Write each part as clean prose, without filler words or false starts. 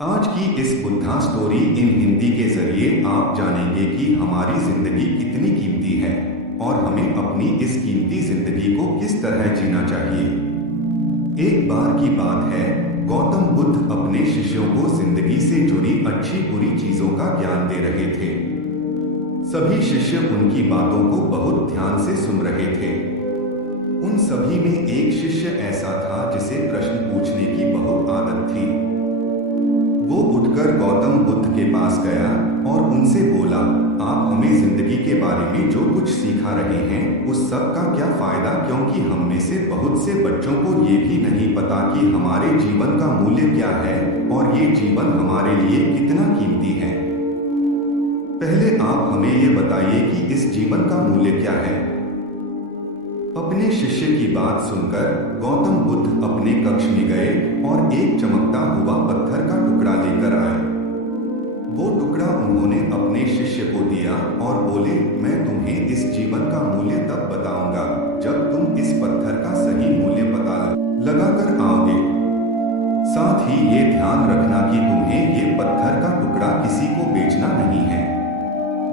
आज की इस बुद्धा स्टोरी इन हिंदी के जरिए आप जानेंगे कि हमारी जिंदगी कितनी कीमती है और हमें अपनी इस कीमती जिंदगी को किस तरह जीना चाहिए। एक बार की बात है, गौतम बुद्ध अपने शिष्यों को जिंदगी से जुड़ी अच्छी बुरी चीजों का ज्ञान दे रहे थे। सभी शिष्य उनकी बातों को बहुत ध्यान से सुन रहे थे। उन सभी में एक शिष्य ऐसा था जिसे प्रश्न पूछने की बहुत आदत थी। वो उठकर गौतम बुद्ध के पास गया और उनसे बोला, आप हमें जिंदगी के बारे में जो कुछ सिखा रहे हैं उस सब का क्या फायदा, क्योंकि हम में से बहुत से बच्चों को ये भी नहीं पता कि हमारे जीवन का मूल्य क्या है और ये जीवन हमारे लिए कितना कीमती है। पहले आप हमें ये बताइए कि इस जीवन का मूल्य क्या है। अपने शिष्य की बात सुनकर गौतम बुद्ध अपने कक्ष में गए और एक चमकता हुआ पत्थर का टुकड़ा लेकर आए। वो टुकड़ा उन्होंने अपने शिष्य को दिया और बोले, मैं तुम्हें इस जीवन का मूल्य तब बताऊंगा जब तुम इस पत्थर का सही मूल्य पता लगाकर आओगे। साथ ही ये ध्यान रखना कि तुम्हें ये पत्थर का टुकड़ा किसी को बेचना नहीं है।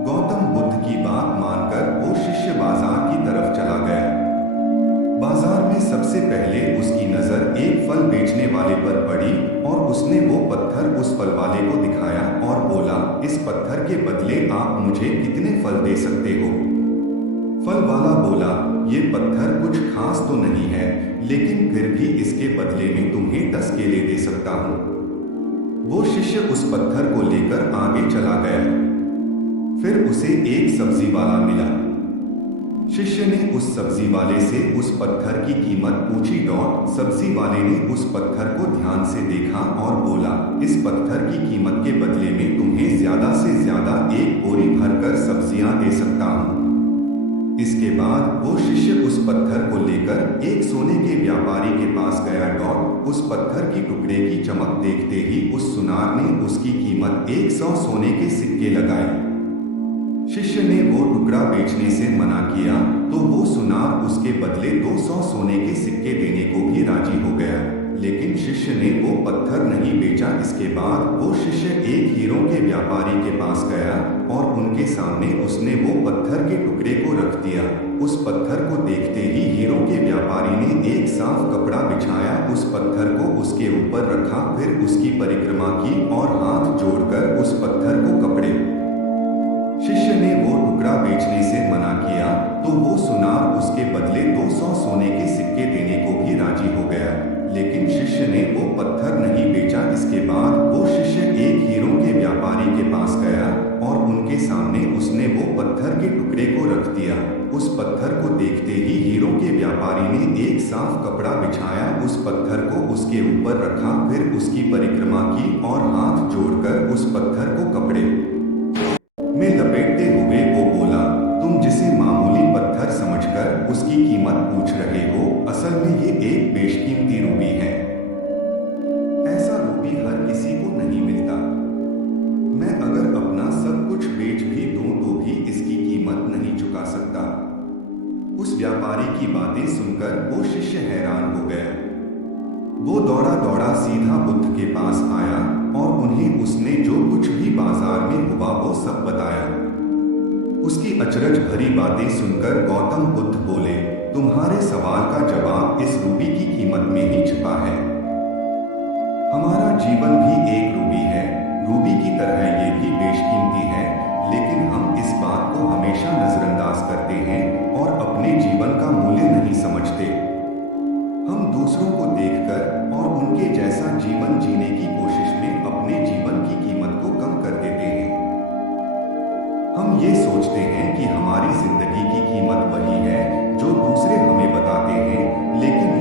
गौतम बुद्ध की बात मानकर वो शिष्य बाजार की तरफ चला गया। बाजार में सबसे पहले उसकी नजर एक फल बेचने वाले पर पड़ी और उसने वो पत्थर उस फल वाले को दिखाया और बोला, इस पत्थर के बदले आप मुझे कितने फल दे सकते हो। फल वाला बोला, ये पत्थर कुछ खास तो नहीं है, लेकिन फिर भी इसके बदले में तुम्हें 10 केले दे सकता हूँ। वो शिष्य उस पत्थर को लेकर आगे चला गया। फिर उसे एक सब्जी वाला मिला। शिष्य ने उस सब्जी वाले से उस पत्थर की कीमत पूछी। सब्जी वाले ने उस पत्थर को ध्यान से देखा और बोला, इस पत्थर की कीमत के बदले में तुम्हें ज्यादा से ज्यादा एक बोरी भरकर सब्जियां दे सकता हूँ। इसके बाद वो शिष्य उस पत्थर को लेकर एक सोने के व्यापारी के पास गया। उस पत्थर की टुकड़े की चमक देखते ही उस सुनार ने उसकी कीमत 100 सोने के सिक्के लगाए। शिष्य ने वो टुकड़ा बेचने से मना किया तो वो सुनार उसके बदले 200 सोने के सिक्के देने को भी राजी हो गया, लेकिन शिष्य ने वो पत्थर नहीं बेचा। इसके बाद वो शिष्य एक हीरों के व्यापारी के पास गया और उनके सामने उसने वो पत्थर के टुकड़े को रख दिया। उस पत्थर को देखते ही हीरों के व्यापारी ने एक साफ कपड़ा बिछाया, उस पत्थर को उसके ऊपर रखा, फिर उसकी परिक्रमा की और हाथ जोड़कर उस पत्थर को कपड़े। शिष्य ने वो टुकड़ा बेचने से मना किया तो वो सुनार उसके बदले 200 सोने के सिक्के देने को भी राजी हो गया, लेकिन शिष्य ने वो पत्थर नहीं बेचा। इसके बाद वो शिष्य एक हीरों के व्यापारी के पास गया और उनके सामने उसने वो पत्थर के टुकड़े को रख दिया। उस पत्थर को देखते ही हीरों के व्यापारी ने एक साफ कपड़ा बिछाया, उस पत्थर को उसके ऊपर रखा, फिर उसकी परिक्रमा की और हाथ जोड़कर उस पत्थर को कपड़े में लपेटते हुए वो बोला, तुम जिसे मामूली पत्थर समझकर उसकी कीमत पूछ रहे हो, असल में ये एक बेशकीमती रूबी है। ऐसा रूबी हर किसी को नहीं मिलता। मैं अगर अपना सब कुछ बेच भी दूं तो भी इसकी कीमत नहीं चुका सकता। उस व्यापारी की बातें सुनकर वो शिष्य हैरान हो गया। वो दौड़ा दौड़ा सीधा बुद्ध के पास आया और उन्हें उसने जो कुछ भी बाजार में हुआ वो सब बताया। उसकी अचरज भरी बातें सुनकर गौतम बुद्ध बोले, तुम्हारे सवाल का जवाब इस रूबी की कीमत में ही छिपा है। हमारा जीवन भी एक रूबी है। रूबी की तरह ये भी बेशकीमती है, लेकिन हम इस बात को हमेशा नजरअंदाज करते हैं और अपने जीवन का मूल्य नहीं समझते। हम दूसरों को देखकर और उनके जैसा जीवन जीने की कोशिश में अपने जीवन की कीमत को कम कर देते हैं। हम ये सोचते हैं कि हमारी जिंदगी की कीमत वही है जो दूसरे हमें बताते हैं, लेकिन